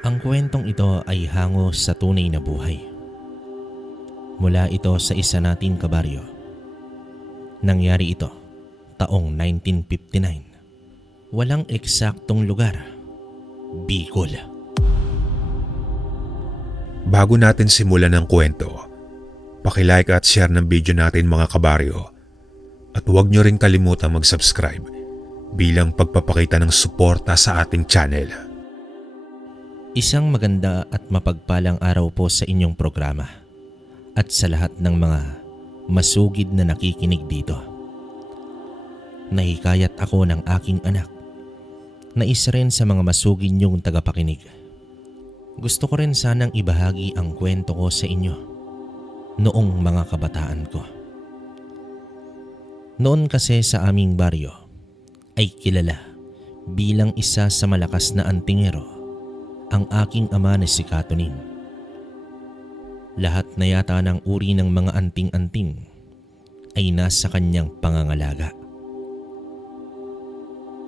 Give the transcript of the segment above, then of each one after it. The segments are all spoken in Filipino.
Ang kwentong ito ay hango sa tunay na buhay. Mula ito sa isa nating kabaryo. Nangyari ito taong 1959. Walang eksaktong lugar. Bicol. Bago natin simulan ang kwento, paki-like at share ng video natin mga kabaryo. At huwag nyo rin kalimutang mag-subscribe bilang pagpapakita ng suporta sa ating channel. Isang maganda at mapagpalang araw po sa inyong programa at sa lahat ng mga masugid na nakikinig dito. Nahikayat ako ng aking anak na isa rin sa mga masugid niyong tagapakinig. Gusto ko rin sanang ibahagi ang kwento ko sa inyo noong mga kabataan ko. Noon kasi sa aming baryo ay kilala bilang isa sa malakas na antingero ang aking ama na si Katuning. Lahat na yata ng uri ng mga anting-anting ay nasa kanyang pangangalaga.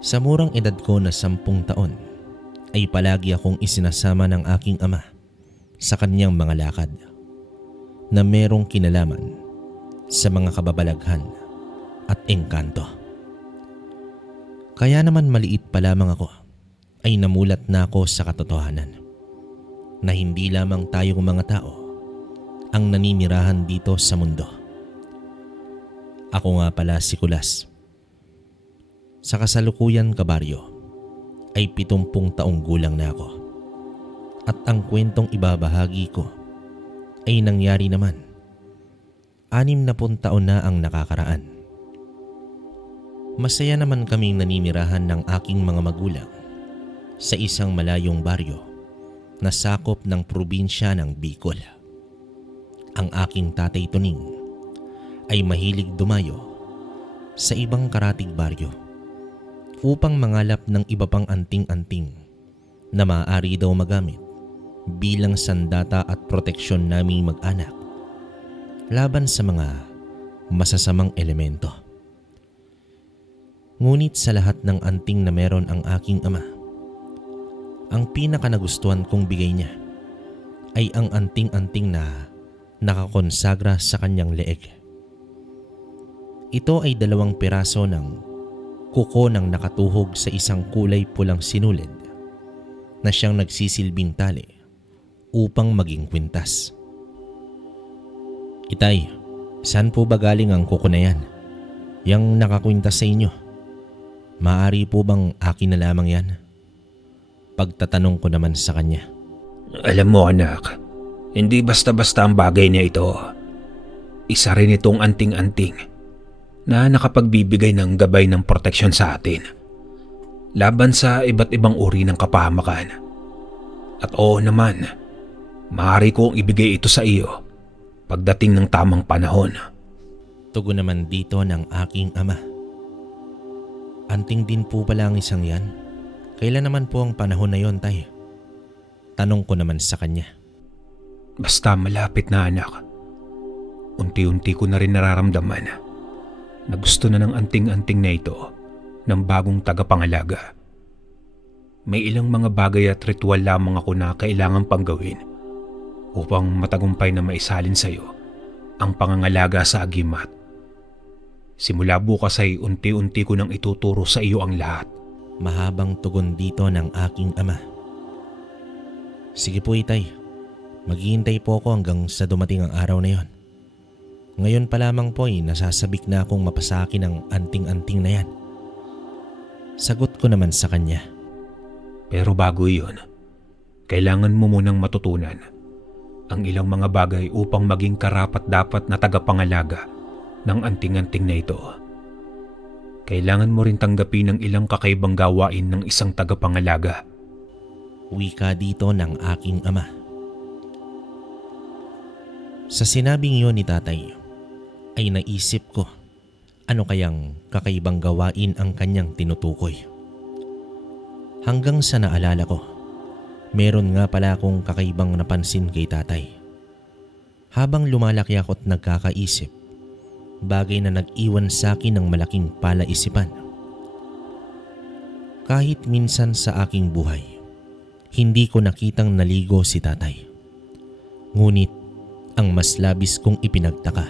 Sa murang edad ko na 10 taon ay palagi akong isinasama ng aking ama sa kanyang mga lakad na merong kinalaman sa mga kababalaghan at engkanto. Kaya naman maliit pa lamang ako ay namulat na ako sa katotohanan na hindi lamang tayong mga tao ang naninirahan dito sa mundo. Ako nga pala si Kulas. Sa kasalukuyan kabaryo ay 70 taong gulang na ako at ang kwentong ibabahagi ko ay nangyari naman 60 taon na ang nakakaraan. Masaya naman kaming naninirahan ng aking mga magulang sa isang malayong baryo na sakop ng probinsya ng Bicol. Ang aking tatay Tuning ay mahilig dumayo sa ibang karatig baryo upang mangalap ng iba pang anting-anting na maaari daw magamit bilang sandata at proteksyon naming mag-anak laban sa mga masasamang elemento. Ngunit sa lahat ng anting na meron ang aking ama, ang pinaka nagustuhan kong bigay niya ay ang anting-anting na nakakonsagra sa kanyang leeg. Ito ay 2 piraso ng kuko ng nakatuhog sa isang kulay pulang sinulid na siyang nagsisilbing tali upang maging kwintas. Itay, saan po ba galing ang kuko na yan? Yang nakakwintas sa inyo? Maaari po bang akin na lamang yan? Pagtatanong ko naman sa kanya. Alam mo anak, hindi basta-basta ang bagay na ito. Isa rin itong anting-anting na nakapagbibigay ng gabay ng proteksyon sa atin laban sa iba't ibang uri ng kapahamakan. At oo naman, maaari kong ibigay ito sa iyo pagdating ng tamang panahon. Tugon naman dito ng aking ama. Anting din po pala ang isang yan. Kailan naman po ang panahon na yon, tay? Tanong ko naman sa kanya. Basta malapit na anak. Unti-unti ko na rin nararamdaman na gusto na ng anting-anting na ito ng bagong tagapangalaga. May ilang mga bagay at ritual lamang ako na kailangan pang gawin upang matagumpay na maisalin sa iyo ang pangangalaga sa agimat. Simula bukas ay unti-unti ko nang ituturo sa iyo ang lahat. Mahabang tugon dito ng aking ama. Sige po itay, maghihintay po ako hanggang sa dumating ang araw na yon. Ngayon pa lamang po ay nasasabik na akong mapasakin ang anting-anting na yan. Sagot ko naman sa kanya. Pero bago iyon, kailangan mo munang matutunan ang ilang mga bagay upang maging karapat-dapat na tagapangalaga ng anting-anting na ito. Kailangan mo rin tanggapin ang ilang kakaibang gawain ng isang tagapangalaga. Wika dito ng aking ama. Sa sinabing yun ni tatay, ay naisip ko ano kayang kakaibang gawain ang kanyang tinutukoy. Hanggang sa naalala ko, meron nga pala akong kakaibang napansin kay tatay. Habang lumalaki ako't nagkakaisip, bagay na nag-iwan sa akin ng malaking palaisipan. Kahit minsan sa aking buhay, Hindi ko nakitang naligo si tatay. Ngunit ang mas labis kong ipinagtaka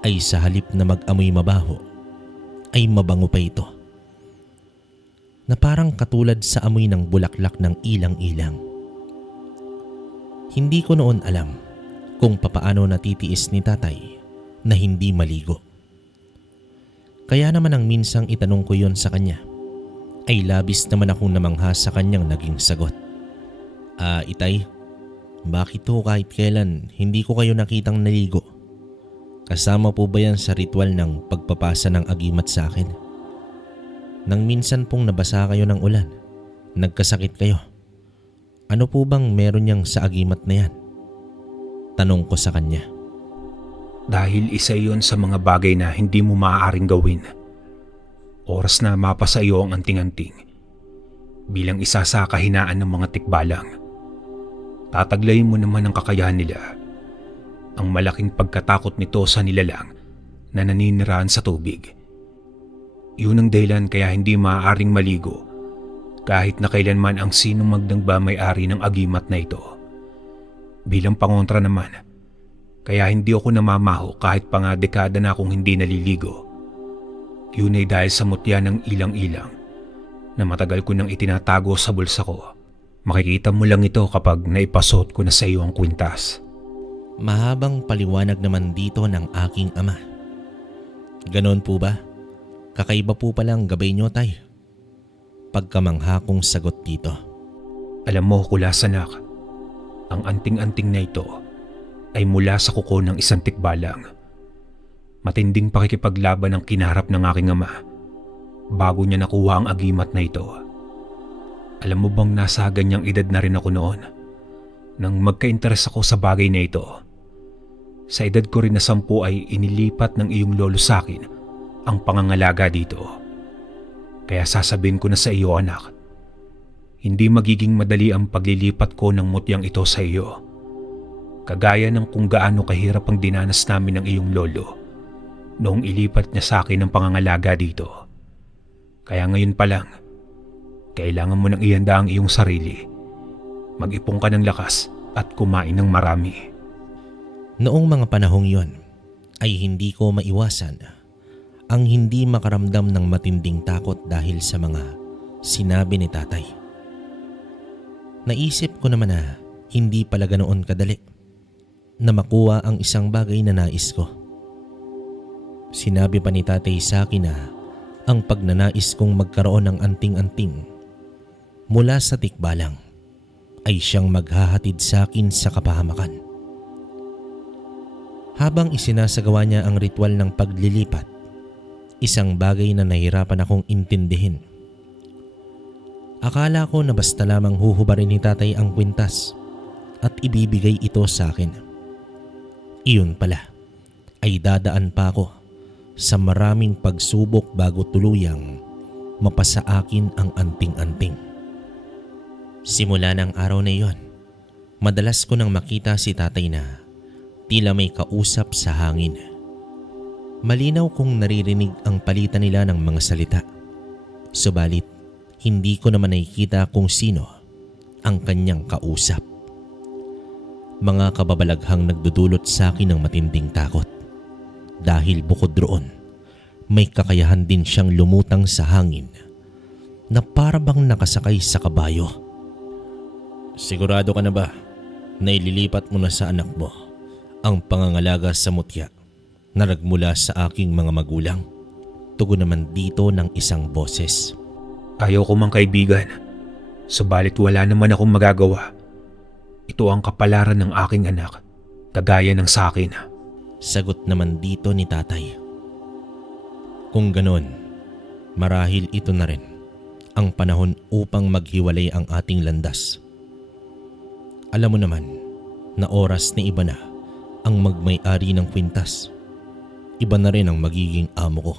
ay sa halip na mag-amoy mabaho, ay mabango pa ito. Na parang katulad sa amoy ng bulaklak ng ilang-ilang. Hindi ko noon alam kung papaano natitiis ni tatay na hindi maligo. Kaya naman ang minsang itanong ko yon sa kanya, ay labis naman akong namangha sa kanyang naging sagot. Itay, bakit ho kahit kailan hindi ko kayo nakitang naligo? Kasama po ba yan sa ritual ng pagpapasa ng agimat sa akin? Nang minsan pong nabasa kayo ng ulan, nagkasakit kayo. Ano po bang meron niyang sa agimat na yan? Tanong ko sa kanya. Dahil isa iyon sa mga bagay na hindi mo maaaring gawin. Oras na mapasa iyo ang anting-anting. Bilang isa sa kahinaan ng mga tikbalang. Tataglayin mo naman ang kakayahan nila. Ang malaking pagkatakot nito sa nilalang na naninirahan sa tubig. Yun ang dahilan kaya hindi maaaring maligo kahit na kailanman ang sinong magdangba may-ari ng agimat na ito. Bilang pangontra naman, kaya hindi ako namamaho kahit pa nga dekada na akong hindi naliligo. Yun ay dahil sa mutya ng ilang-ilang na matagal ko nang itinatago sa bulsa ko. Makikita mo lang ito kapag naipasuot ko na sa iyo ang kwintas. Mahabang paliwanag naman dito ng aking ama. Ganon po ba? Kakaiba po palang gabay niyo, tay. Pagkamangha kong sagot dito. Alam mo, Kulas anak, ang anting-anting na ito ay mula sa kuko ng isang tikbalang. Matinding pakikipaglaban ang kinaharap ng aking ama bago niya nakuha ang agimat na ito. Alam mo bang nasa ganyang edad na rin ako noon nang magka-interes ako sa bagay na ito. Sa edad ko rin na 10 ay inilipat ng iyong lolo sa akin ang pangangalaga dito. Kaya sasabihin ko na sa iyo, anak, hindi magiging madali ang paglilipat ko ng mutyang ito sa iyo. Kagaya ng kung gaano kahirap ang dinanas namin ng iyong lolo noong ilipat niya sa akin ang pangangalaga dito. Kaya ngayon pa lang, kailangan mo nang ihanda ang iyong sarili. Mag-ipon ka ng lakas at kumain ng marami. Noong mga panahong yon ay hindi ko maiwasan ang hindi makaramdam ng matinding takot dahil sa mga sinabi ni tatay. Naisip ko naman na hindi pala ganoon kadali na makuha ang isang bagay na nais ko. Sinabi pa ni tatay sa akin na ang pagnanais kong magkaroon ng anting-anting mula sa tikbalang ay siyang maghahatid sa akin sa kapahamakan. Habang isinasagawa niya ang ritual ng paglilipat, isang bagay na nahirapan akong intindihin. Akala ko na basta lamang huhubarin ni tatay ang kwintas at ibibigay ito sa akin. Iyon pala ay dadaan pa ako sa maraming pagsubok bago tuluyang mapasa akin ang anting-anting. Simula ng araw na iyon, madalas ko nang makita si tatay na tila may kausap sa hangin. Malinaw kong naririnig ang palitan nila ng mga salita. Subalit, hindi ko naman nakikita kung sino ang kanyang kausap. Mga kababalaghang nagdudulot sa akin ng matinding takot. Dahil bukod roon, may kakayahan din siyang lumutang sa hangin na para bang nakasakay sa kabayo. Sigurado ka na ba na ililipat mo na sa anak mo ang pangangalaga sa mutya na nagmula sa aking mga magulang? Tugon naman dito ng isang boses. Ayaw ko mang kaibigan, subalit wala naman akong magagawa. Ito ang kapalaran ng aking anak, kagaya ng sa akin. Sagot naman dito ni tatay. Kung ganon, marahil ito na rin ang panahon upang maghiwalay ang ating landas. Alam mo naman na oras na iba na ang magmay-ari ng kwintas. Iba na rin ang magiging amo ko.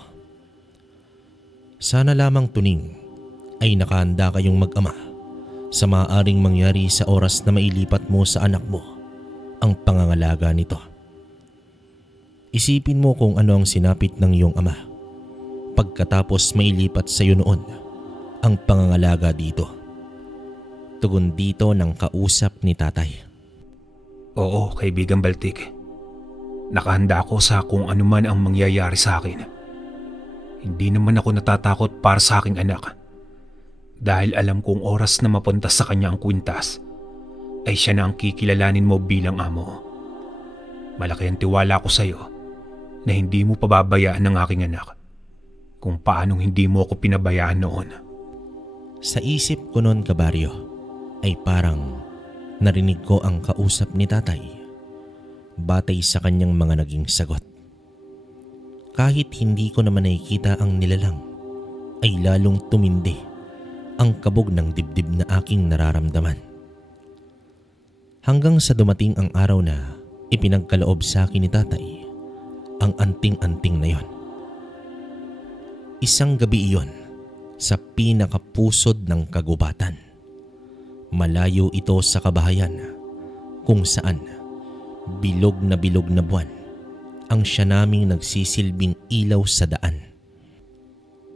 Sana lamang tuning ay nakahanda kayong mag-ama sa maaaring mangyari sa oras na mailipat mo sa anak mo ang pangangalaga nito. Isipin mo kung ano ang sinapit ng iyong ama pagkatapos mailipat sa iyo noon ang pangangalaga dito. Tugon dito ng kausap ni tatay. Oo, kaibigang Baltik. Nakahanda ako sa kung ano man ang mangyayari sa akin. Hindi naman ako natatakot para sa aking anak. Dahil alam kong oras na mapunta sa kanya ang kwintas, ay siya na ang kikilalanin mo bilang amo. Malaki ang tiwala ko sa iyo na hindi mo pababayaan ng aking anak kung paanong hindi mo ako pinabayaan noon. Sa isip ko noon, kabaryo, ay parang narinig ko ang kausap ni tatay batay sa kanyang mga naging sagot. Kahit hindi ko naman nakikita ang nilalang, ay lalong tumindi ang kabog ng dibdib na aking nararamdaman. Hanggang sa dumating ang araw na ipinagkaloob sa akin ni tatay ang anting-anting na yon. Isang gabi iyon sa pinakapusod ng kagubatan. Malayo ito sa kabahayan kung saan bilog na buwan ang siya naming nagsisilbing ilaw sa daan.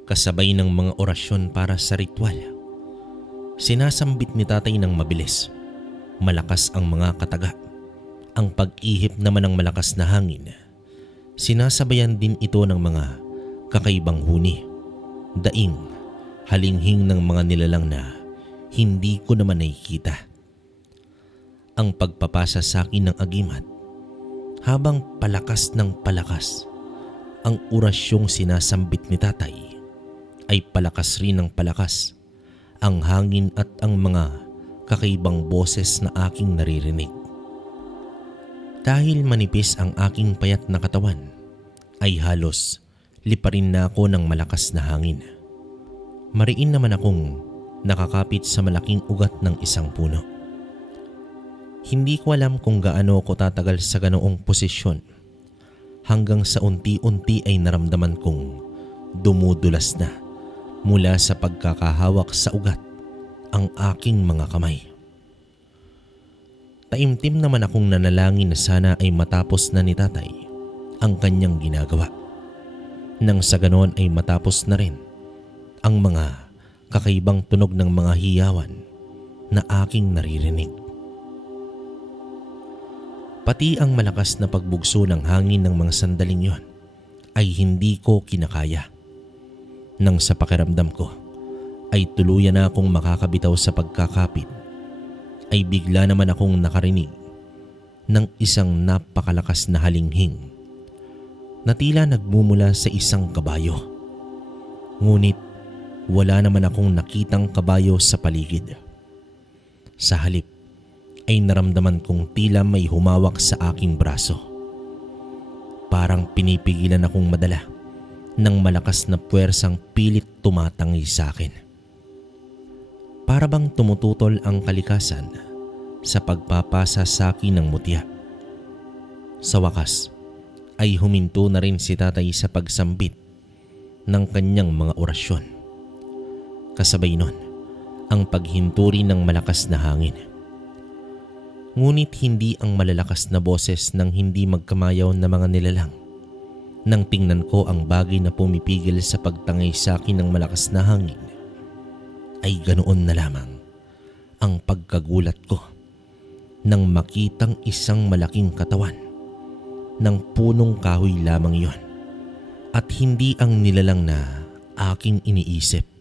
Kasabay ng mga orasyon para sa ritual, sinasambit ni tatay ng mabilis. Malakas ang mga kataga. Ang pag-ihip naman ng malakas na hangin. Sinasabayan din ito ng mga kakaibang huni, daing, halinghing ng mga nilalang na hindi ko naman nakikita. Ang pagpapasa sa akin ng agimat, habang palakas ng palakas ang orasyong sinasambit ni tatay, ay palakas rin ng palakas ang hangin at ang mga kakaibang boses na aking naririnig. Dahil manipis ang aking payat na katawan, ay halos liparin na ako ng malakas na hangin. Mariin naman akong nakakapit sa malaking ugat ng isang puno. Hindi ko alam kung gaano ako tatagal sa ganoong posisyon hanggang sa unti-unti ay naramdaman kong dumudulas na mula sa pagkakahawak sa ugat ang aking mga kamay. Taimtim naman akong nanalangin na sana ay matapos na ni tatay ang kanyang ginagawa. Nang sa ganoon ay matapos na rin ang mga kakaibang tunog ng mga hiyawan na aking naririnig. Pati ang malakas na pagbugso ng hangin ng mga sandaling yon ay hindi ko kinakaya. Nang sa pakiramdam ko ay tuluyan na akong makakabitaw sa pagkakapit, ay bigla naman akong nakarinig ng isang napakalakas na halinghing na tila nagmumula sa isang kabayo. Ngunit wala naman akong nakitang kabayo sa paligid. Sa halip ay naramdaman kong tila may humawak sa aking braso. Parang pinipigilan akong madala ng malakas na puwersang pilit tumatangi sa akin. Para bang tumututol ang kalikasan sa pagpapasa sa akin ng mutya. Sa wakas ay huminto na rin si tatay sa pagsambit ng kanyang mga orasyon. Kasabay nun, ang paghinto rin ng malakas na hangin. Ngunit hindi ang malalakas na boses ng hindi magkamayaw na mga nilalang. Nang tingnan ko ang bagay na pumipigil sa pagtangay sa akin ng malakas na hangin, ay ganoon na lamang ang pagkagulat ko nang makitang isang malaking katawan ng punong kahoy lamang yon at hindi ang nilalang na aking iniisip.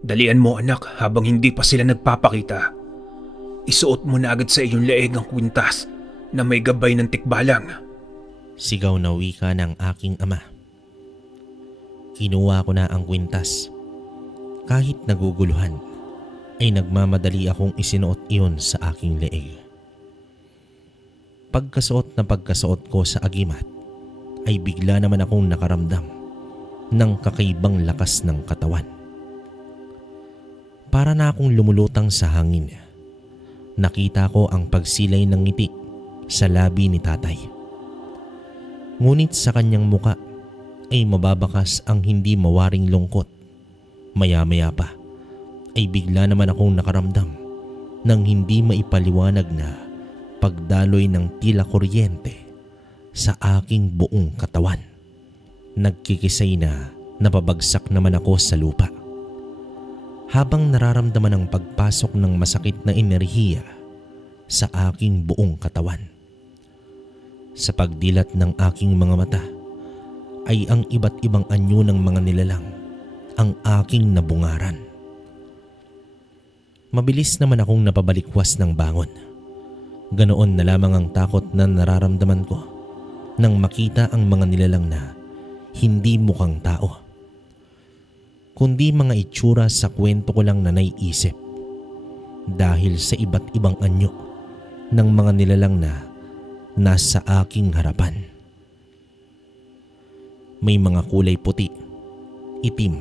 Dalian mo anak habang hindi pa sila nagpapakita. Isuot mo na agad sa iyong leeg ang kwintas na may gabay ng tikbalang. Sigaw na wika ng aking ama. Kinuha ko na ang kwintas. Kahit naguguluhan, ay nagmamadali akong isinuot iyon sa aking leeg. Pagkasuot ko sa agimat, ay bigla naman akong nakaramdam ng kakaibang lakas ng katawan. Para na akong lumulutang sa hangin. Nakita ko ang pagsilay ng ngiti sa labi ni tatay. Ngunit sa kanyang muka ay mababakas ang hindi mawaring lungkot. Maya-maya pa ay bigla naman akong nakaramdam ng hindi maipaliwanag na pagdaloy ng tila kuryente sa aking buong katawan. Nagkikisay na napabagsak naman ako sa lupa. habang nararamdaman ang pagpasok ng masakit na enerhiya sa aking buong katawan. Sa pagdilat ng aking mga mata ay ang iba't ibang anyo ng mga nilalang ang aking nabungaran. Mabilis naman akong napabalikwas ng bangon. Ganoon na lamang ang takot na nararamdaman ko nang makita ang mga nilalang na hindi mukhang tao, kundi mga itsura sa kwento ko lang na naiisip dahil sa iba't ibang anyo ng mga nilalang na nasa aking harapan. May mga kulay puti, itim,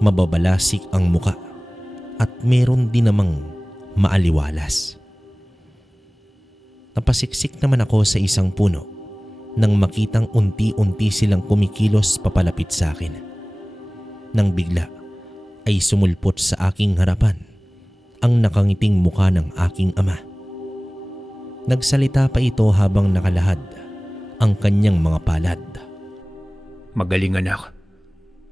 mababalasik ang muka at meron din namang maaliwalas. Napasiksik naman ako sa isang puno nang makitang unti-unti silang kumikilos papalapit sa akin. Nang bigla ay sumulpot sa aking harapan ang nakangiting mukha ng aking ama. Nagsalita pa ito habang nakalahad ang kanyang mga palad. Magaling anak.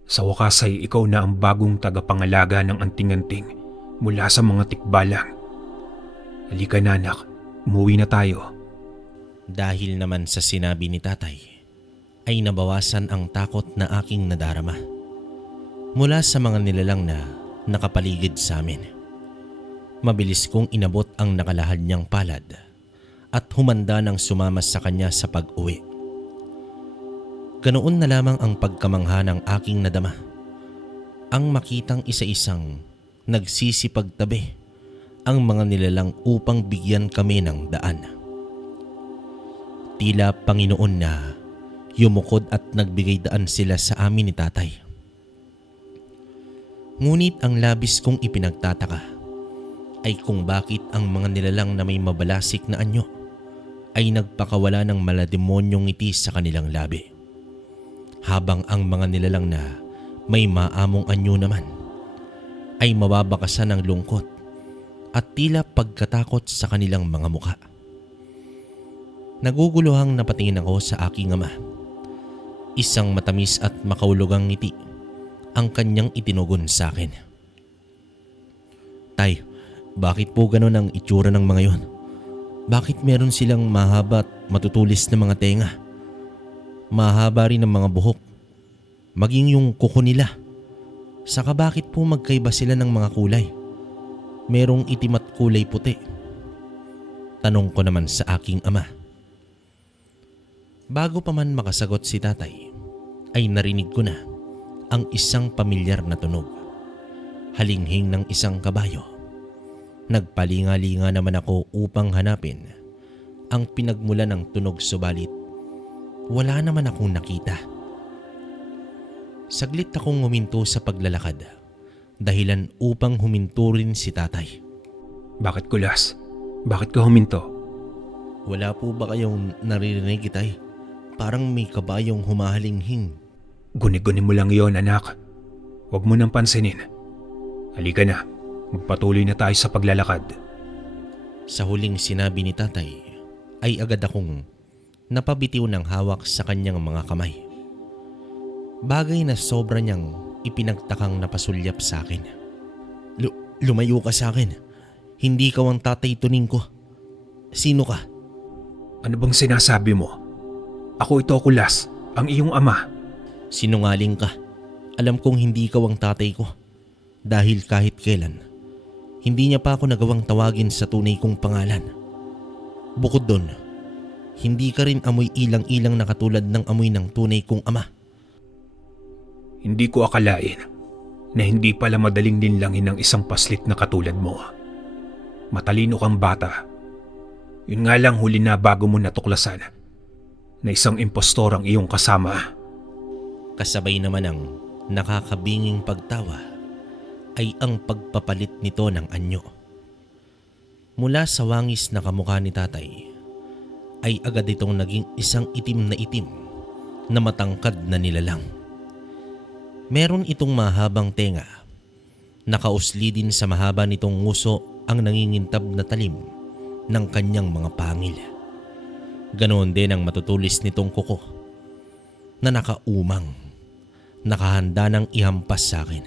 Sa wakas ay ikaw na ang bagong tagapangalaga ng anting-anting mula sa mga tikbalang. Halika na anak, umuwi na tayo. Dahil naman sa sinabi ni tatay, ay nabawasan ang takot na aking nadarama mula sa mga nilalang na nakapaligid sa amin. Mabilis kong inabot ang nakalahad niyang palad at humanda ng sumama sa kanya sa pag-uwi. Ganoon na lamang ang pagkamangha ng aking nadama, ang makitang isa-isang nagsisipagtabi ang mga nilalang upang bigyan kami ng daan. Tila Panginoon na yumukod at nagbigay daan sila sa amin ni tatay. Ngunit ang labis kong ipinagtataka ay kung bakit ang mga nilalang na may mabalasik na anyo ay nagpakawala ng malademonyong ngiti sa kanilang labi, habang ang mga nilalang na may maamong anyo naman ay mababakasan ng lungkot at tila pagkatakot sa kanilang mga mukha. Naguguluhang napatingin ako sa aking ama. Isang matamis at makaulugang ngiti ang kanyang itinugon sa akin. Tay, bakit po ganon ang itsura ng mga yon? Bakit meron silang mahaba at matutulis na mga tenga? Mahaba rin ang mga buhok, maging yung kuko nila. Saka bakit po magkaiba sila ng mga kulay? Merong itim at kulay puti. Tanong ko naman sa aking ama. Bago pa man makasagot si tatay, ay narinig ko na ang isang pamilyar na tunog. Halinghing ng isang kabayo. Nagpalinga-linga naman ako upang hanapin ang pinagmula ng tunog, subalit wala naman akong nakita. Saglit akong huminto sa paglalakad, dahilan upang huminto rin si tatay. Bakit kulas? Bakit ka huminto? Wala po ba kayong naririnig, tay? Parang may kabayong humahalinghing. Guni-guni mo lang yon anak. Huwag mo nang pansinin. Halika na, magpatuloy na tayo sa paglalakad. Sa huling sinabi ni tatay ay agad akong napabitiw ng hawak sa kanyang mga kamay. Bagay na sobra niyang ipinagtakang napasulyap sa akin. Lumayo ka sa akin. Hindi ka ang tatay tuning ko. Sino ka? Ano bang sinasabi mo? Ako ito, Kulas, ang iyong ama. Sinungaling ka. Alam kong hindi ka ang tatay ko. Dahil kahit kailan, hindi niya pa ako nagawang tawagin sa tunay kong pangalan. Bukod doon, hindi ka rin amoy ilang-ilang na katulad ng amoy ng tunay kong ama. Hindi ko akalain na hindi pala madaling linlangin ng isang paslit na katulad mo. Matalino kang bata. Yun nga lang huli na bago mo natuklasan na isang impostor ang iyong kasama. Kasabay naman ang nakakabinging pagtawa ay ang pagpapalit nito ng anyo. Mula sa wangis na kamukha ni tatay ay agad itong naging isang itim na matangkad na nilalang. Meron itong mahabang tenga. Nakausli din sa mahaba nitong nguso ang nangingintab na talim ng kanyang mga pangil. Ganoon din ang matutulis nitong kuko na nakaumang, nakahanda ng ihampas sa akin.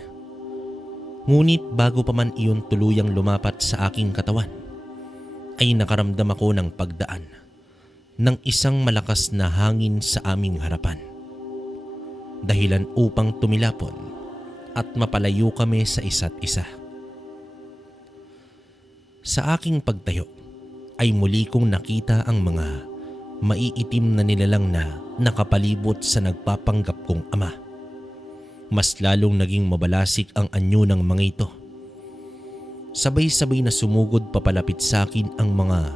Ngunit bago pa man iyon tuluyang lumapat sa aking katawan, ay nakaramdam ako ng pagdaan ng isang malakas na hangin sa aming harapan. Dahilan upang tumilapon at mapalayo kami sa isa't isa. Sa aking pagtayo ay muli kong nakita ang mga maiitim na nilalang na nakapalibot sa nagpapanggap kong ama. Mas lalong naging mabalasik ang anyo ng mga ito. Sabay-sabay na sumugod papalapit sa akin ang mga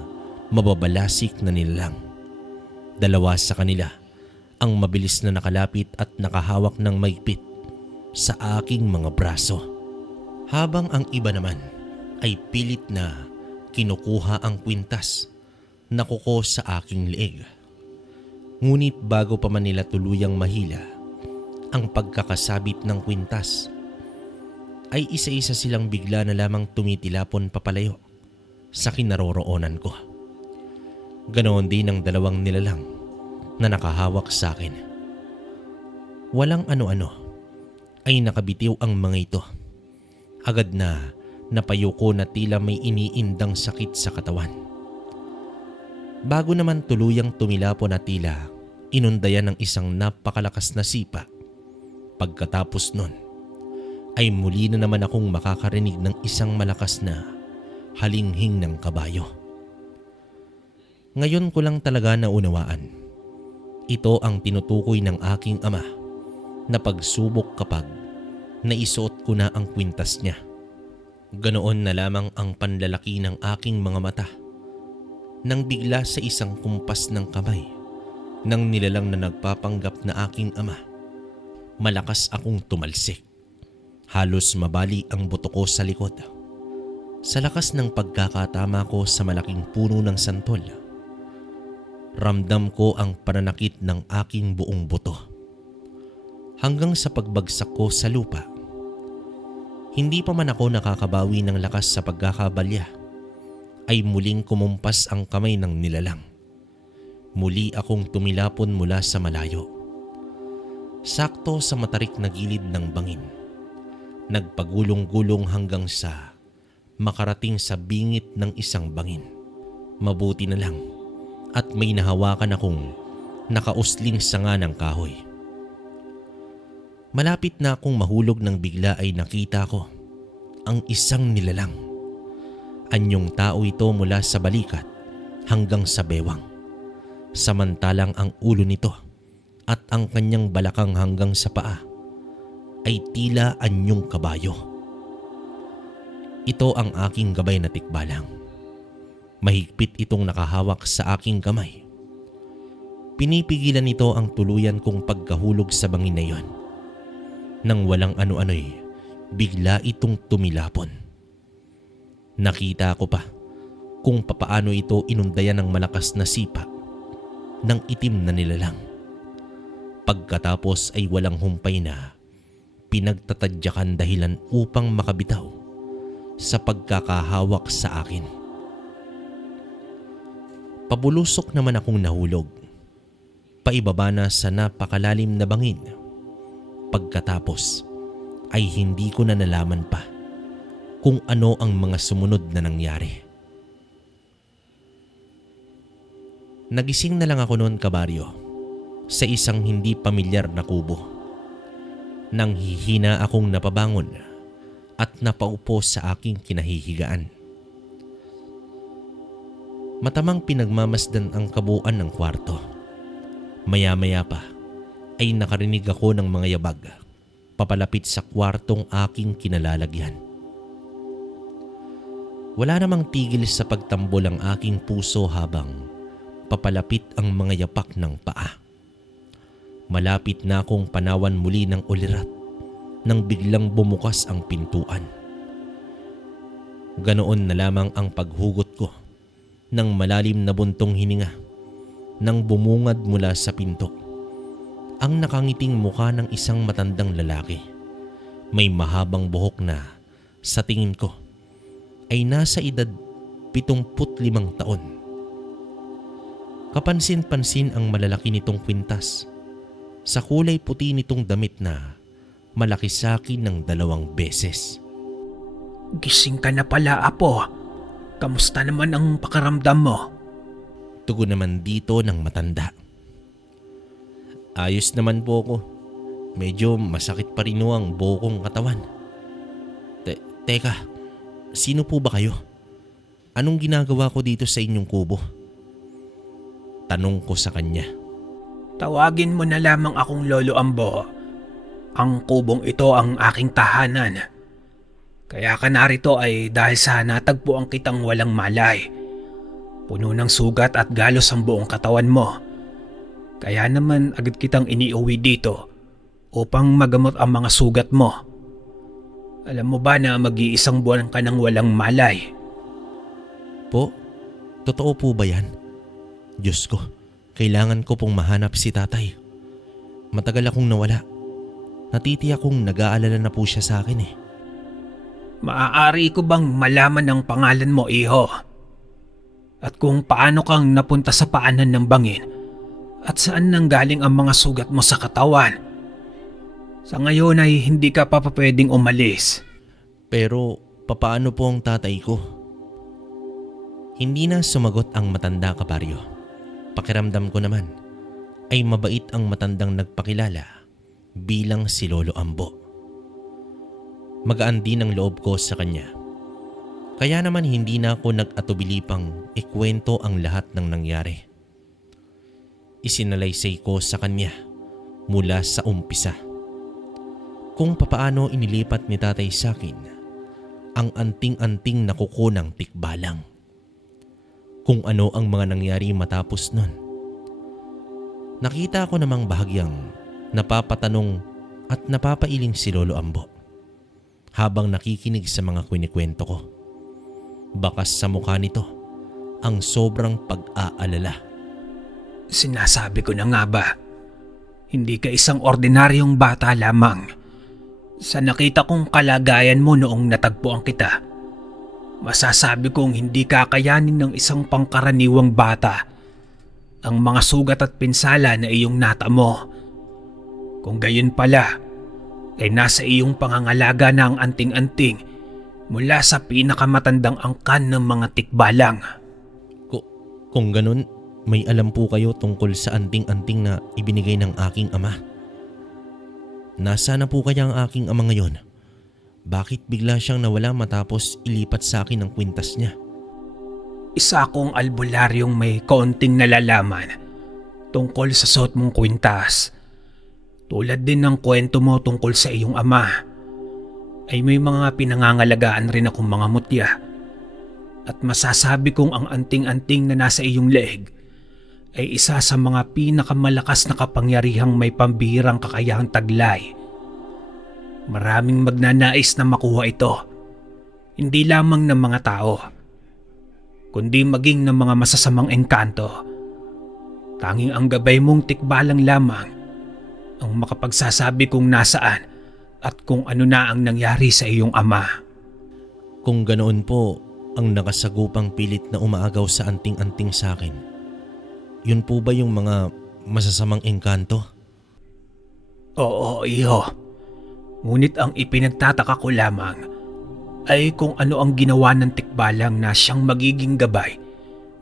mababalasik na nilalang. Dalawa sa kanila ang mabilis na nakalapit at nakahawak ng maigpit sa aking mga braso. Habang ang iba naman ay pilit na kinukuha ang kwintas na kuko sa aking leeg. Ngunit bago pa man nila tuluyang mahila ang pagkakasabit ng kwintas, ay isa-isa silang bigla na lamang tumitilapon papalayo sa kinaroroonan ko. Ganoon din ang dalawang nilalang na nakahawak sa akin. Walang ano-ano ay nakabitiw ang mga ito. Agad na napayuko na tila may iniindang sakit sa katawan. Bago naman tuluyang tumilapon na tila inundayan ng isang napakalakas na sipa. Pagkatapos nun ay muli na naman akong makakarinig ng isang malakas na halinghing ng kabayo. Ngayon ko lang talaga naunawaan. Ito ang tinutukoy ng aking ama na pagsubok kapag naisuot ko na ang kwintas niya. Ganoon na lamang ang panlalaki ng aking mga mata nang bigla sa isang kumpas ng kamay ng nilalang na nagpapanggap na aking ama, malakas akong tumalsik. Halos mabali ang buto ko sa likod. Sa lakas ng pagkakatama ko sa malaking puno ng santol, ramdam ko ang pananakit ng aking buong buto. Hanggang sa pagbagsak ko sa lupa, hindi pa man ako nakakabawi ng lakas sa pagkakabalya, ay muling kumumpas ang kamay ng nilalang. Muli akong tumilapon mula sa malayo. Sakto sa matarik na gilid ng bangin. Nagpagulong-gulong hanggang sa makarating sa bingit ng isang bangin. Mabuti na lang at may nahawakan akong nakausling sanga ng kahoy. Malapit na akong mahulog nang bigla ay nakita ko ang isang nilalang. Anyong tao ito mula sa balikat hanggang sa bewang. Samantalang ang ulo nito at ang kanyang balakang hanggang sa paa ay tila anyong kabayo. Ito ang aking gabay na tikbalang. Mahigpit itong nakahawak sa aking kamay. Pinipigilan nito ang tuluyan kong pagkahulog sa bangin na iyon. Nang walang ano-ano'y bigla itong tumilapon. Nakita ko pa kung papaano ito inundayan ng malakas na sipa ng itim na nilalang. Pagkatapos ay walang humpay na pinagtatadyakan dahilan upang makabitaw sa pagkakahawak sa akin. Pabulusok naman akong nahulog, paibaba na sa napakalalim na bangin. Pagkatapos ay hindi ko na nalaman pa kung ano ang mga sumunod na nangyari. Nagising na lang ako noon, kabaryo, sa isang hindi pamilyar na kubo. Nang hihina akong napabangon at napaupo sa aking kinahihigaan. Matamang pinagmamasdan ang kabuuan ng kwarto. Maya-maya pa ay nakarinig ako ng mga yabag papalapit sa kwartong aking kinalalagyan. Wala namang tigil sa pagtambol ang aking puso habang papalapit ang mga yapak ng paa. Malapit na akong panawan muli ng ulirat nang biglang bumukas ang pintuan. Ganoon na lamang ang paghugot ko ng malalim na buntong hininga nang bumungad mula sa pinto ang nakangiting mukha ng isang matandang lalaki. May mahabang buhok na sa tingin ko ay nasa edad 75 taon. Kapansin-pansin ang malalaki nitong kwintas sa kulay puti nitong damit na malaki sa akin ng 2 beses. Gising ka na pala, Apo. Kamusta naman ang pakaramdam mo? Tugon naman dito ng matanda. Ayos naman po ako. Medyo masakit pa rin ang buo kong katawan. Teka, sino po ba kayo? Anong ginagawa ko dito sa inyong kubo? Tanong ko sa kanya. Tawagin mo na lamang akong Lolo Ambo. Ang kubong ito ang aking tahanan. Kaya ka narito ay dahil sa natagpuan kitang walang malay. Puno ng sugat at galos ang buong katawan mo. Kaya naman agad kitang iniuwi dito upang magamot ang mga sugat mo. Alam mo ba na mag-iisang buwan ka nang walang malay? Po, totoo po ba yan? Diyos ko, kailangan ko pong mahanap si tatay. Matagal akong nawala. Natitiyak kong nag-aalala na po siya sa akin eh. Maaari ko bang malaman ang pangalan mo, iho? At kung paano kang napunta sa paanan ng bangin? At saan nanggaling ang mga sugat mo sa katawan? Sa ngayon ay hindi ka pa pwedeng umalis. Pero papaano po ang tatay ko? Hindi na sumagot ang matanda, kabaryo. Pakiramdam ko naman ay mabait ang matandang nagpakilala bilang si Lolo Ambo. Magaan din ang loob ko sa kanya. Kaya naman hindi na ako nag-atubili pang ikwento ang lahat ng nangyari. Isinalaysay ko sa kanya mula sa umpisa kung papaano inilipat ni tatay sa akin ang anting-anting na kuko ng tikbalang. Kung ano ang mga nangyari matapos nun. Nakita ko namang bahagyang napapatanong at napapailing si Lolo Ambo habang nakikinig sa mga kwento ko. Bakas sa mukha nito ang sobrang pag-aalala. Sinasabi ko na nga ba, hindi ka isang ordinaryong bata lamang. Sa nakita kong kalagayan mo noong natagpuan kita, masasabi kong hindi kakayanin ng isang pangkaraniwang bata ang mga sugat at pinsala na iyong natamo. Kung gayon pala, ay nasa iyong pangangalaga na ang anting-anting mula sa pinakamatandang angkan ng mga tikbalang. Kung ganun, may alam po kayo tungkol sa anting-anting na ibinigay ng aking ama. Nasaan na po kaya ang aking ama ngayon? Bakit bigla siyang nawala matapos ilipat sa akin ang kwintas niya? Isa akong albularyong may kaunting nalalaman tungkol sa suot mong kwintas. Tulad din ng kwento mo tungkol sa iyong ama, ay may mga pinangangalagaan rin akong mga mutya. At masasabi kong ang anting-anting na nasa iyong leeg ay isa sa mga pinakamalakas na kapangyarihang may pambihirang kakayahang taglay. Maraming magnanais na makuha ito, hindi lamang ng mga tao, kundi maging ng mga masasamang engkanto. Tanging ang gabay mong tikbalang lamang ang makapagsasabi kung nasaan at kung ano na ang nangyari sa iyong ama. Kung ganoon po ang nakasagupang pilit na umaagaw sa anting-anting sa akin, yun po ba yung mga masasamang engkanto? Oo, iho. Ngunit ang ipinagtataka ko lamang ay kung ano ang ginawa ng tikbalang na siyang magiging gabay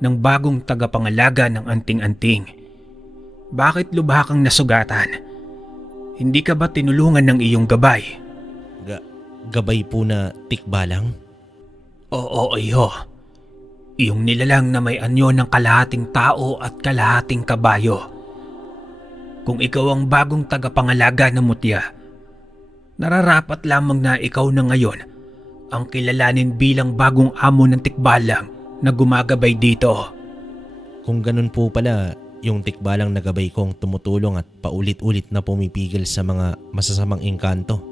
ng bagong tagapangalaga ng anting-anting. Bakit lubha kang nasugatan? Hindi ka ba tinulungan ng iyong gabay? Gabay po na tikbalang? Oo, iho. Iyong nilalang na may anyo ng kalahating tao at kalahating kabayo. Kung ikaw ang bagong tagapangalaga ng mutya, nararapat lamang na ikaw na ngayon ang kilalanin bilang bagong amo ng tikbalang na gumagabay dito. Kung ganun po pala, yung tikbalang na gabay kong tumutulong at paulit-ulit na pumipigil sa mga masasamang engkanto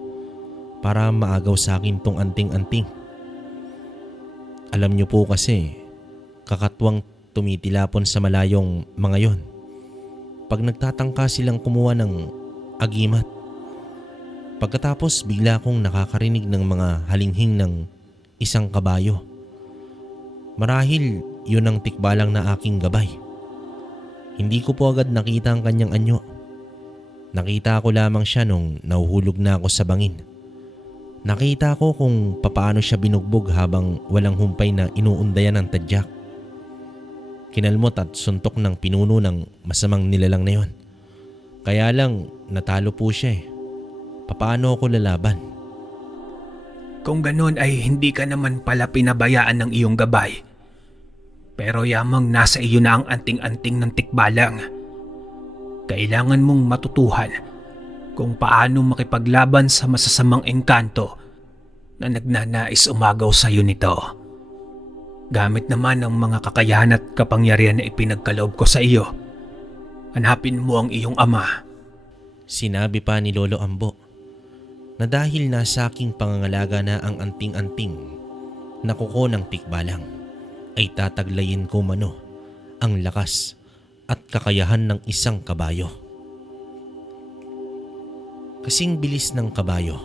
para maagaw sa akin tong anting-anting. Alam niyo po kasi, kakatwang tumitilapon sa malayong mga yon pag nagtatangka silang kumuha ng agimat. Pagkatapos bigla akong nakakarinig ng mga halinghing ng isang kabayo. Marahil yun ang tikbalang na aking gabay. Hindi ko po agad nakita ang kanyang anyo. Nakita ko lamang siya nung nahuhulog na ako sa bangin. Nakita ko kung papaano siya binugbog habang walang humpay na inuundayan ng tadyak. Kinalmot at suntok ng pinuno ng masamang nilalang na yon. Kaya lang natalo po siya eh. Papaano ako lalaban? Kung ganon ay hindi ka naman pala pinabayaan ng iyong gabay. Pero yamang nasa iyo na ang anting-anting ng tikbalang. Kailangan mong matutuhan kung paano makipaglaban sa masasamang engkanto na nagnanais umagaw sa iyo nito. Gamit naman ang mga kakayahan at kapangyarihan na ipinagkaloob ko sa iyo, hanapin mo ang iyong ama. Sinabi pa ni Lolo Ambo na dahil nasa aking pangangalaga na ang anting-anting na kuko ng tikbalang, ay tataglayin ko mano ang lakas at kakayahan ng isang kabayo. Kasing bilis ng kabayo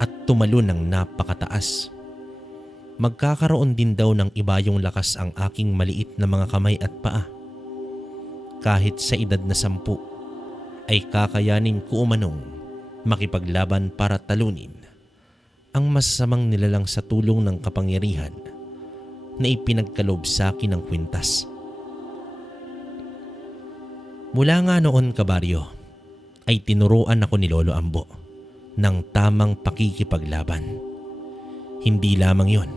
at tumalo ng napakataas. Magkakaroon din daw ng ibayong lakas ang aking maliit na mga kamay at paa. Kahit sa edad na 10 ay kakayanin ko umanong makipaglaban para talunin ang masasamang nilalang sa tulong ng kapangyarihan na ipinagkaloob sa akin ng kwintas. Mula nga noon, kabaryo, ay tinuruan ako ni Lolo Ambo ng tamang pakikipaglaban. Hindi lamang yon,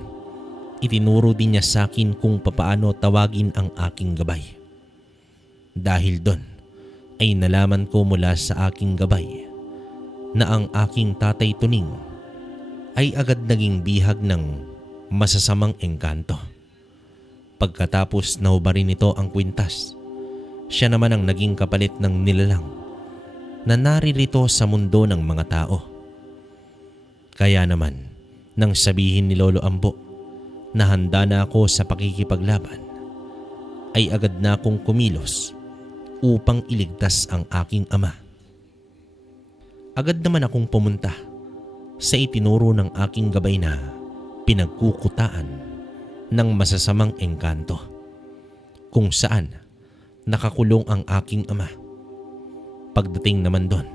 itinuro din niya sa akin kung papaano tawagin ang aking gabay. Dahil doon ay nalaman ko mula sa aking gabay na ang aking tatay Tuning ay agad naging bihag ng masasamang engkanto. Pagkatapos nahubarin nito ang kwintas, siya naman ang naging kapalit ng nilalang na naririto sa mundo ng mga tao. Kaya naman, nang sabihin ni Lolo Ambo na handa na ako sa pakikipaglaban, ay agad na akong kumilos upang iligtas ang aking ama. Agad naman akong pumunta sa itinuro ng aking gabay na pinagkukutaan ng masasamang engkanto, kung saan nakakulong ang aking ama. Pagdating naman doon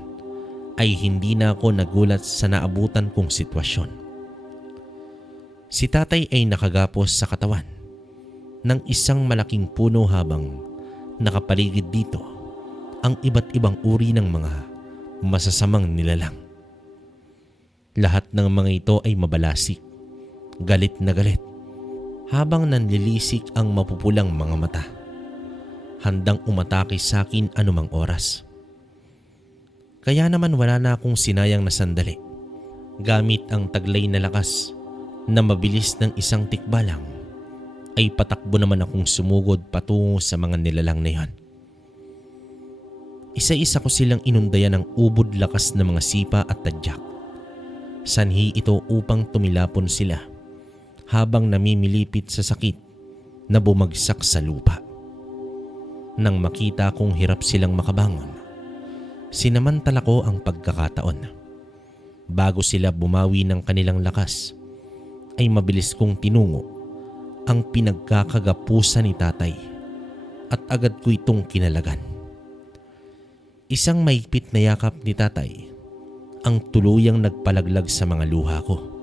ay hindi na ako nagulat sa naabutan kong sitwasyon. Si tatay ay nakagapos sa katawan ng isang malaking puno habang nakapaligid dito ang iba't ibang uri ng mga masasamang nilalang. Lahat ng mga ito ay mabalasik, galit na galit, habang nanlilisik ang mapupulang mga mata, handang umatake sa akin anumang oras. Kaya naman wala na akong sinayang na sandali. Gamit ang taglay na lakas na mabilis ng isang tikbalang, ay patakbo naman akong sumugod patungo sa mga nilalang na yan. Isa-isa ko silang inundayan ng ubod lakas na mga sipa at tadyak. Sanhi ito upang tumilapon sila habang namimilipit sa sakit na bumagsak sa lupa. Nang makita kong hirap silang makabangon, sinamantala ko ang pagkakataon. Bago sila bumawi ng kanilang lakas, ay mabilis kong tinungo ang pinagkakagapusan ni tatay at agad ko itong kinalagan. Isang mahigpit na yakap ni tatay ang tuluyang nagpalaglag sa mga luha ko.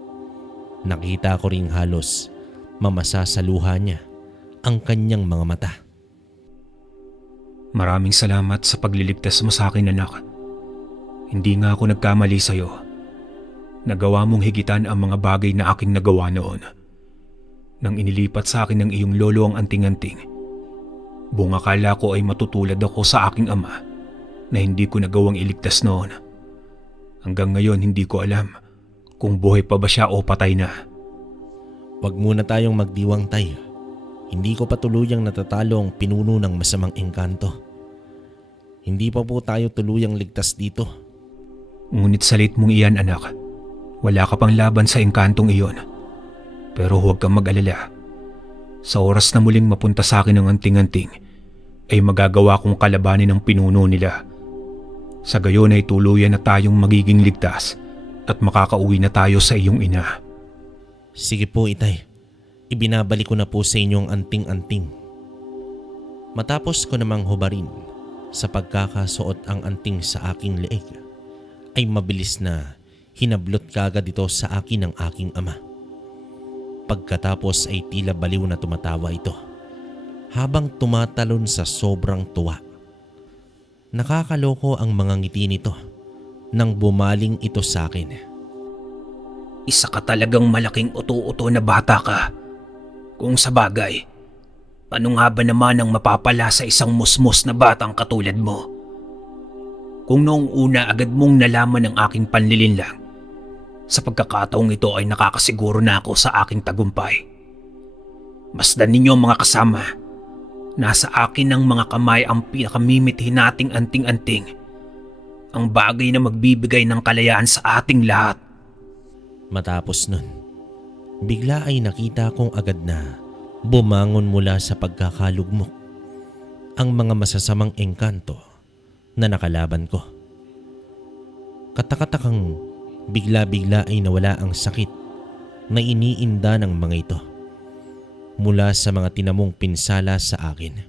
Nakita ko ring halos mamasa sa luha niya ang kanyang mga mata. Maraming salamat sa pagliligtas mo sa akin, anak. Hindi nga ako nagkamali sa iyo. Nagawa mong higitan ang mga bagay na aking nagawa noon. Nang inilipat sa akin ng iyong lolo ang anting-anting, buong akala ko ay matutulad ako sa aking ama na hindi ko nagawang iligtas noon. Hanggang ngayon hindi ko alam kung buhay pa ba siya o patay na. Huwag muna tayong magdiwang, tay. Hindi ko pa tuluyang natatalo ang pinuno ng masamang engkanto. Hindi pa po tayo tuluyang ligtas dito. Ngunit salit mong iyan, anak. Wala ka pang laban sa engkantong iyon. Pero huwag kang mag-alala. Sa oras na muling mapunta sa akin ang anting-anting, ay magagawa kong kalabanin ang pinuno nila. Sa gayon ay tuluyan na tayong magiging ligtas at makakauwi na tayo sa iyong ina. Sige po, itay. Ibinabalik ko na po sa inyo ang anting-anting. Matapos ko namang hubarin sa pagkakasuot ang anting sa aking leeg, ay mabilis na hinablot kagad ito sa akin ng aking ama. Pagkatapos ay tila baliw na tumatawa ito habang tumatalon sa sobrang tuwa. Nakakaloko ang mga ngiti nito nang bumaling ito sa akin. Isa ka talagang malaking uto-uto na bata ka. Kung sa bagay, ano nga ba naman ang mapapala sa isang musmos na batang katulad mo? Kung noong una agad mong nalaman ang aking panlilinlang, sa pagkakataong ito ay nakakasiguro na ako sa aking tagumpay. Masdan ninyo mga kasama, nasa akin ng mga kamay ang pinakamimiti nating anting-anting, ang bagay na magbibigay ng kalayaan sa ating lahat. Matapos nun, bigla ay nakita kong agad na bumangon mula sa pagkakalugmok ang mga masasamang engkanto na nakalaban ko. Katakatakang bigla-bigla ay nawala ang sakit na iniinda ng mga ito mula sa mga tinamong pinsala sa akin.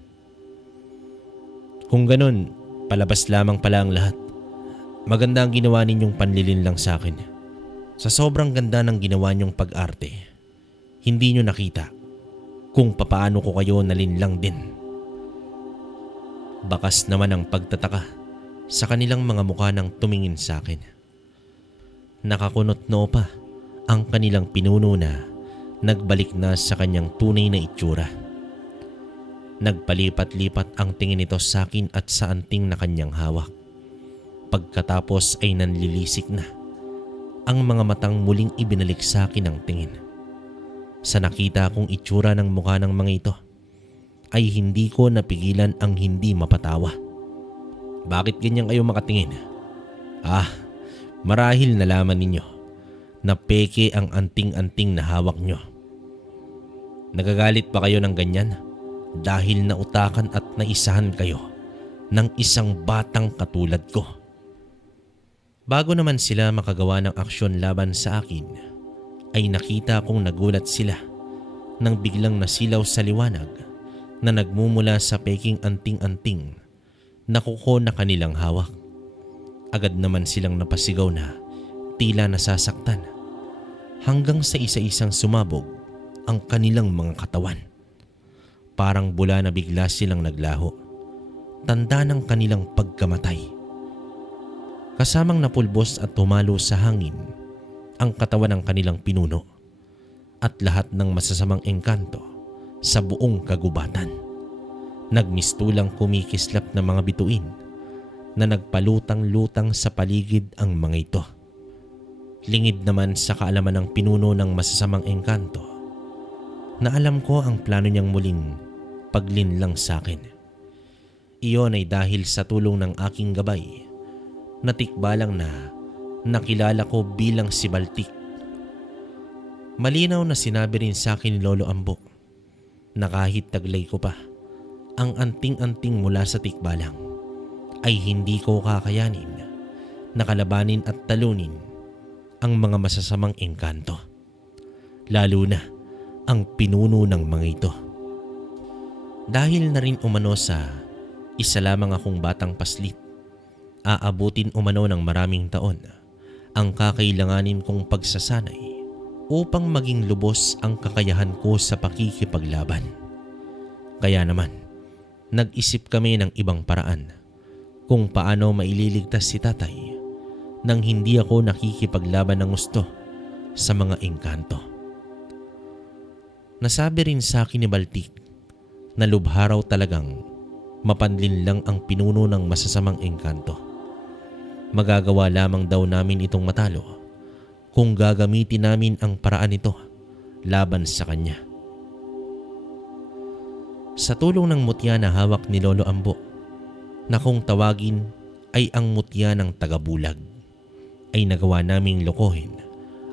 Kung ganun, palabas lamang pala ang lahat. Maganda ang ginawa ninyong panlilinlang sa akin. Sa sobrang ganda ng ginawa niyong pag-arte, hindi niyo nakita kung papaano ko kayo nalinlang din. Bakas naman ang pagtataka sa kanilang mga mukha nang tumingin sa akin. Nakakunot noo pa ang kanilang pinuno na nagbalik na sa kanyang tunay na itsura. Nagpalipat-lipat ang tingin nito sa akin at sa anting na kanyang hawak. Pagkatapos ay nanlilisik na ang mga matang muling ibinalik sa akin ang tingin. Sa nakita kong itsura ng mukha ng mga ito, ay hindi ko napigilan ang hindi mapatawa. Bakit ganyan kayo makatingin? Marahil nalaman ninyo na peke ang anting-anting na hawak nyo. Nagagalit pa kayo ng ganyan dahil nautakan at naisahan kayo ng isang batang katulad ko. Bago naman sila makagawa ng aksyon laban sa akin, ay nakita kong nagulat sila nang biglang nasilaw sa liwanag na nagmumula sa peking anting-anting na kuko na kanilang hawak. Agad naman silang napasigaw na tila nasasaktan hanggang sa isa-isang sumabog ang kanilang mga katawan. Parang bula na bigla silang naglaho, tanda ng kanilang pagkamatay. Kasamang napulbos at tumalo sa hangin ang katawan ng kanilang pinuno at lahat ng masasamang engkanto sa buong kagubatan. Nagmistulang kumikislap na mga bituin na nagpalutang-lutang sa paligid ang mga ito. Lingid naman sa kaalaman ng pinuno ng masasamang engkanto na alam ko ang plano niyang muling paglinlang sa akin. Iyon ay dahil sa tulong ng aking gabay na tikbalang na nakilala ko bilang si Baltik. Malinaw na sinabi rin sa akin ni Lolo Ambo na kahit taglay ko pa ang anting-anting mula sa tikbalang, ay hindi ko kakayanin na kalabanin at talunin ang mga masasamang engkanto, lalo na ang pinuno ng mga ito. Dahil na rin umano sa isa lamang akong batang paslit, aabutin umano ng maraming taon ang kakailanganin kong pagsasanay upang maging lubos ang kakayahan ko sa pakikipaglaban. Kaya naman, nag-isip kami ng ibang paraan kung paano maililigtas si tatay nang hindi ako nakikipaglaban ng gusto sa mga engkanto. Nasabi rin sa akin ni Baltik na lubha raw talagang mapanlinlang ang pinuno ng masasamang engkanto. Magagawa lamang daw namin itong matalo kung gagamitin namin ang paraan nito laban sa kanya. Sa tulong ng mutya na hawak ni Lolo Ambo, na kung tawagin ay ang mutya ng tagabulag, ay nagawa naming lokohin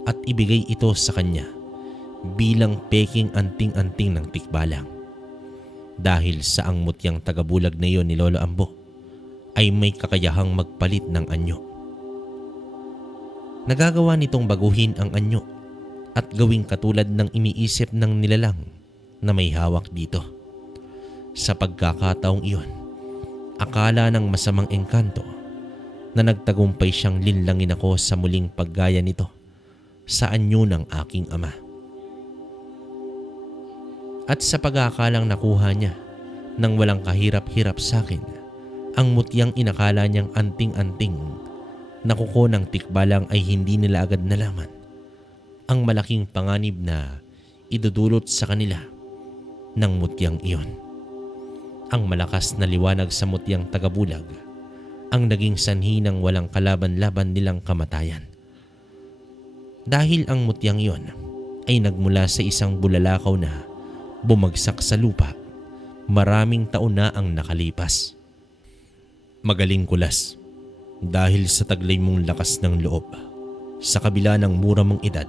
at ibigay ito sa kanya bilang peking anting-anting ng tikbalang. Dahil sa ang mutyang tagabulag na iyon ni Lolo Ambo ay may kakayahang magpalit ng anyo. Nagagawa nitong baguhin ang anyo at gawing katulad ng iniisip ng nilalang na may hawak dito. Sa pagkakataong iyon, akala ng masamang engkanto na nagtagumpay siyang linlangin ako sa muling paggaya nito sa anyo ng aking ama. At sa pag-aakalang nakuha niya nang walang kahirap-hirap sa akin, ang mutyang inakala niyang anting-anting na kuko ng tikbalang ay hindi nila agad nalaman ang malaking panganib na idudulot sa kanila ng mutyang iyon. Ang malakas na liwanag sa mutyang tagabulag ang naging sanhi ng walang kalaban-laban nilang kamatayan. Dahil ang mutyang iyon ay nagmula sa isang bulalakaw na bumagsak sa lupa, maraming taon na ang nakalipas. Magaling kulas, dahil sa taglay mong lakas ng loob, sa kabila ng mura mong edad,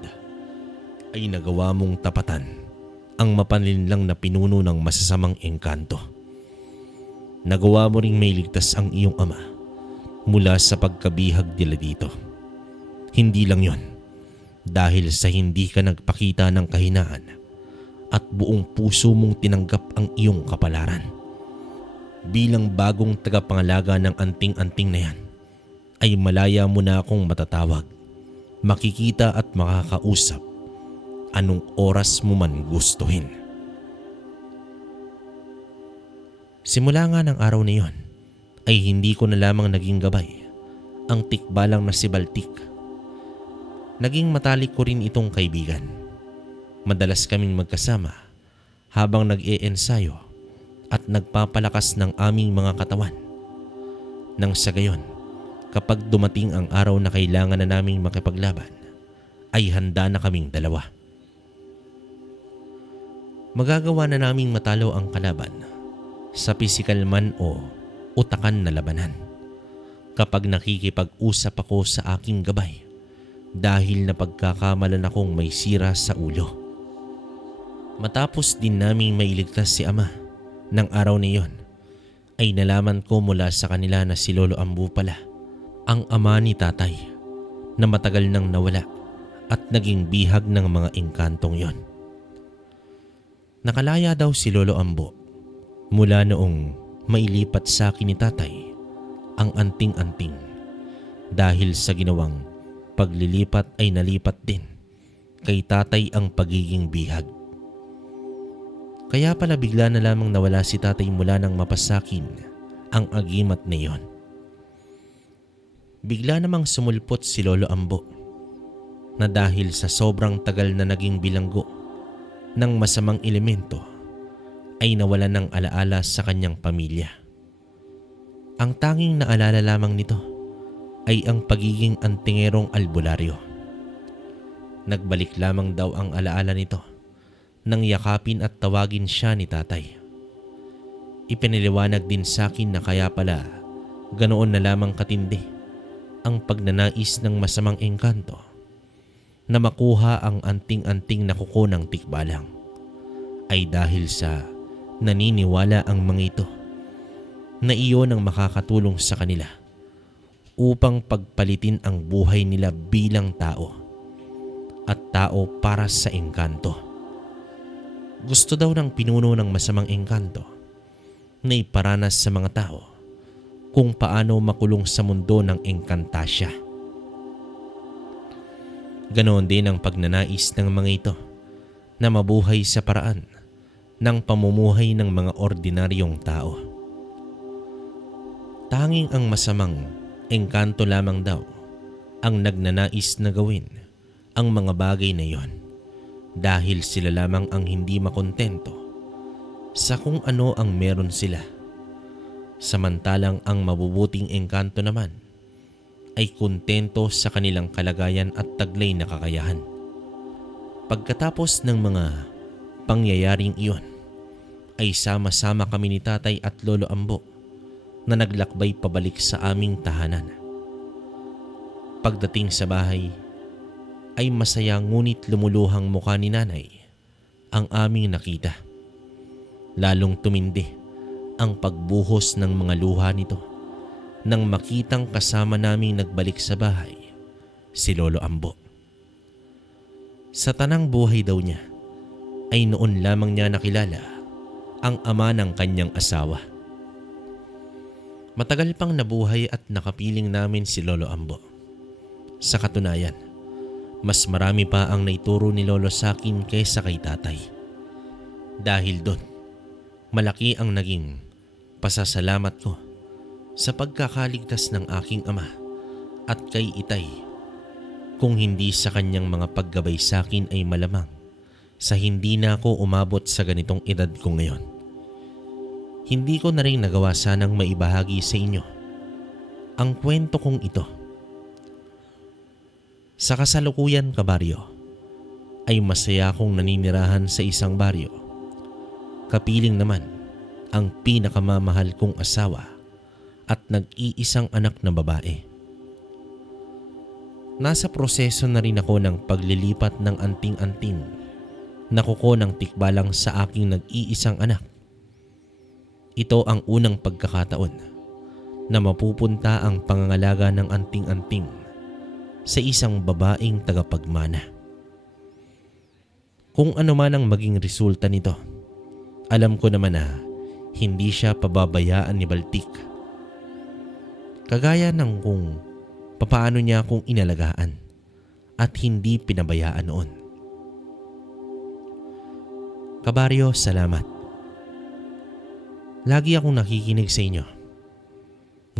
ay nagawa mong tapatan ang mapanlinlang na pinuno ng masasamang engkanto. Nagawa mo ring may ligtas ang iyong ama mula sa pagkabihag nila dito. Hindi lang yon, dahil sa hindi ka nagpakita ng kahinaan at buong puso mong tinanggap ang iyong kapalaran. Bilang bagong tagapangalaga ng anting-anting na yan, ay malaya mo na akong matatawag, makikita at makakausap anong oras mo man gustuhin. Simula nga ng araw na yon, ay hindi ko na lamang naging gabay ang tikbalang na si Baltik. Naging matalik ko rin itong kaibigan. Madalas kaming magkasama habang nag-e-ensayo at nagpapalakas ng aming mga katawan. Nang sa gayon, kapag dumating ang araw na kailangan na naming makipaglaban, ay handa na kaming dalawa. Magagawa na naming matalo ang kalaban sa pisikal man o utakan na labanan kapag nakikipag-usap ako sa aking gabay dahil napagkakamalan akong may sira sa ulo. Matapos din naming mailigtas si ama ng araw na iyon, ay nalaman ko mula sa kanila na si Lolo Ambu pala ang ama ni tatay na matagal nang nawala at naging bihag ng mga engkantong yon. Nakalaya daw si Lolo Ambu mula noong mailipat sa akin ni tatay ang anting-anting dahil sa ginawang paglilipat ay nalipat din kay tatay ang pagiging bihag. Kaya pala bigla na lamang nawala si tatay mula nang mapasakin ang agimat na iyon. Bigla namang sumulpot si Lolo Ambo na dahil sa sobrang tagal na naging bilanggo ng masamang elemento ay nawalan ng alaala sa kanyang pamilya. Ang tanging naalala lamang nito ay ang pagiging antingerong albularyo. Nagbalik lamang daw ang alaala nito nang yakapin at tawagin siya ni tatay. Ipiniliwanag din sa akin na kaya pala ganoon na lamang katindi ang pagnanais ng masamang engkanto na makuha ang anting-anting na kuko ng tikbalang ay dahil sa naniniwala ang mga ito na iyon ang makakatulong sa kanila upang pagpalitin ang buhay nila bilang tao at tao para sa engkanto. Gusto daw ng pinuno ng masamang engkanto na iparanas sa mga tao kung paano makulong sa mundo ng engkantasya. Ganoon din ang pagnanais ng mga ito na mabuhay sa paraan ng pamumuhay ng mga ordinaryong tao. Tanging ang masamang engkanto lamang daw ang nagnanais na gawin ang mga bagay na iyon dahil sila lamang ang hindi makontento sa kung ano ang meron sila. Samantalang ang mabubuting engkanto naman ay kontento sa kanilang kalagayan at taglay na kakayahan. Pagkatapos ng mga pangyayaring iyon, ay sama-sama kami ni tatay at Lolo Ambo na naglakbay pabalik sa aming tahanan. Pagdating sa bahay, ay masaya ngunit lumuluhang mukha ni nanay ang aming nakita. Lalong tumindi ang pagbuhos ng mga luha nito nang makitang kasama naming nagbalik sa bahay si Lolo Ambo. Sa tanang buhay daw niya ay noon lamang niya nakilala ang ama ng kanyang asawa. Matagal pang nabuhay at nakapiling namin si Lolo Ambo. Sa katunayan, mas marami pa ang naituro ni Lolo sa akin kaysa kay tatay. Dahil doon, malaki ang naging pasasalamat ko sa pagkakaligtas ng aking ama at kay itay. Kung hindi sa kanyang mga paggabay sa akin ay malamang sa hindi na ako umabot sa ganitong edad ko ngayon. Hindi ko na rin nagawa sanang maibahagi sa inyo ang kwento kong ito. Sa kasalukuyan, kabaryo, ay masaya akong naninirahan sa isang baryo. Kapiling naman ang pinakamamahal kong asawa at nag-iisang anak na babae. Nasa proseso na rin ako ng paglilipat ng anting-anting na kuko ng tikbalang sa aking nag-iisang anak. Ito ang unang pagkakataon na mapupunta ang pangangalaga ng anting-anting sa isang babaeng tagapagmana. Kung ano man ang maging resulta nito, alam ko naman na hindi siya pababayaan ni Baltik. Kagaya ng kung papaano niya akong inalagaan at hindi pinabayaan noon. Kabaryo, salamat. Lagi akong nakikinig sa inyo.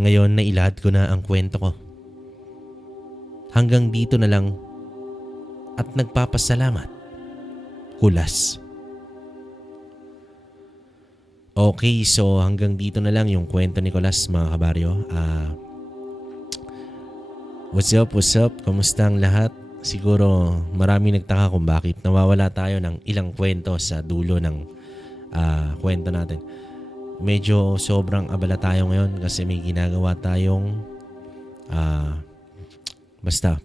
Ngayon na ilahad ko na ang kwento ko. Hanggang dito na lang at nagpapasalamat. Kulas. Okay, so hanggang dito na lang yung kwento ni Kulas, mga kabaryo. What's up? Kamusta ang lahat? Siguro marami nagtaka kung bakit nawawala tayo ng ilang kwento sa dulo ng kwento natin. Medyo sobrang abala tayo ngayon kasi may ginagawa tayong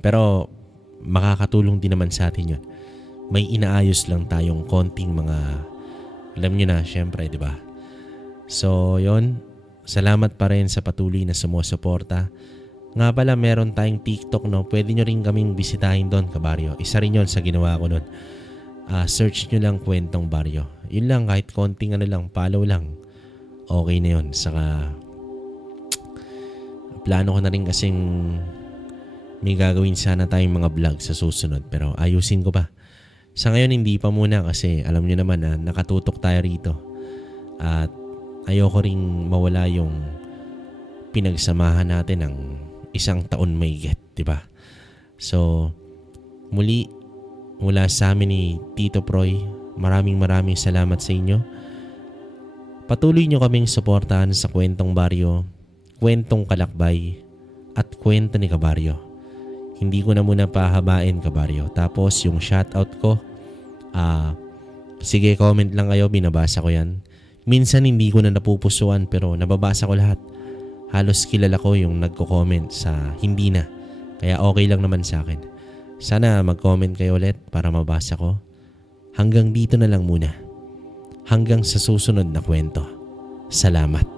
pero makakatulong din naman sa atin yun. May inaayos lang tayong konting mga, alam nyo na, syempre, di ba? So, yon. Salamat pa rin sa patuloy na sumusuporta. Nga pala, meron tayong TikTok, no? Pwede nyo rin kaming bisitahin doon, kabaryo. Isa rin yun sa ginawa ko doon. Search nyo lang Kwentong Baryo. Yun lang, kahit konting follow lang. Okay na yun. Saka, plano ko na rin kasing may gagawin sana tayong mga vlog sa susunod. Pero ayusin ko pa. Sa ngayon, hindi pa muna kasi alam nyo naman na nakatutok tayo rito. At ayoko ring mawala yung pinagsamahan natin ng isang taon mahigit, di ba? So, muli, mula sa amin ni Tito Proy, maraming salamat sa inyo. Patuloy nyo kaming suportahan sa Kwentong Baryo, Kwentong Kalakbay, at Kwento ni Kabaryo. Hindi ko na muna pahabain, kabaryo. Tapos yung shoutout ko, sige, comment lang kayo, binabasa ko yan. Minsan hindi ko na napupusuan pero nababasa ko lahat. Halos kilala ko yung nagko-comment sa hindi na. Kaya okay lang naman sa akin. Sana mag-comment kayo ulit para mabasa ko. Hanggang dito na lang muna. Hanggang sa susunod na kwento. Salamat.